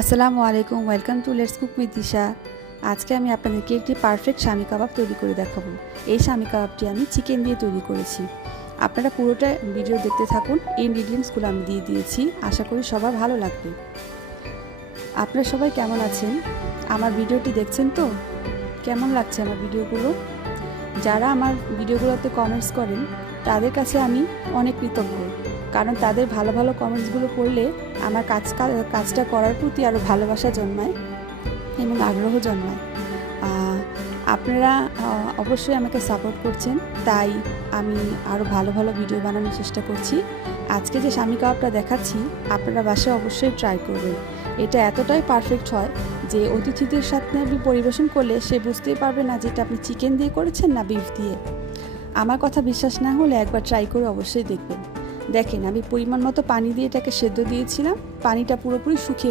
আসসালামু আলাইকুম, welcome to let's cook with Disha. আজকে আমি আপনাদেরকে একটি পারফেক্ট শামি কাবাব তৈরি করে দেখাবো। এই শামি কাবাবটি আমি চিকেন দিয়ে তৈরি করেছি। আপনারা পুরোটা ভিডিও দেখতে থাকুন। ইনগ্রিডিয়েন্টসগুলো আমি দিয়ে দিয়েছি, আশা করি সবার ভালো লাগবে। আপনারা সবাই কেমন আছেন? আমার ভিডিওটি দেখছেন তো? কেমন লাগছে আমার ভিডিওগুলো? যারা আমার ভিডিওগুলোতে কমেন্টস করেন তাদের কাছে আমি অনেক কৃতজ্ঞ, কারণ তাদের ভালো ভালো কমেন্টসগুলো পড়লে আমার কাজটা করার প্রতি আরও ভালোবাসা জন্মায় এবং আগ্রহ জন্মায়। আপনারা অবশ্যই আমাকে সাপোর্ট করছেন, তাই আমি আরও ভালো ভালো ভিডিও বানানোর চেষ্টা করছি। আজকে যে শামি কাবাবটা দেখাচ্ছি আপনারা বাসায় অবশ্যই ট্রাই করবেন। এটা এতটাই পারফেক্ট হয় যে অতিথিদের সাথে আপনি পরিবেশন করলে সে বুঝতেই পারবে না যে এটা আপনি চিকেন দিয়ে করেছেন না বিফ দিয়ে। আমার কথা বিশ্বাস না হলে একবার ট্রাই করে অবশ্যই দেখবেন। দেখেন, আমি পরিমাণ মতো পানি দিয়ে এটাকে সেদ্ধ দিয়েছিলাম, পানিটা পুরোপুরি শুকিয়ে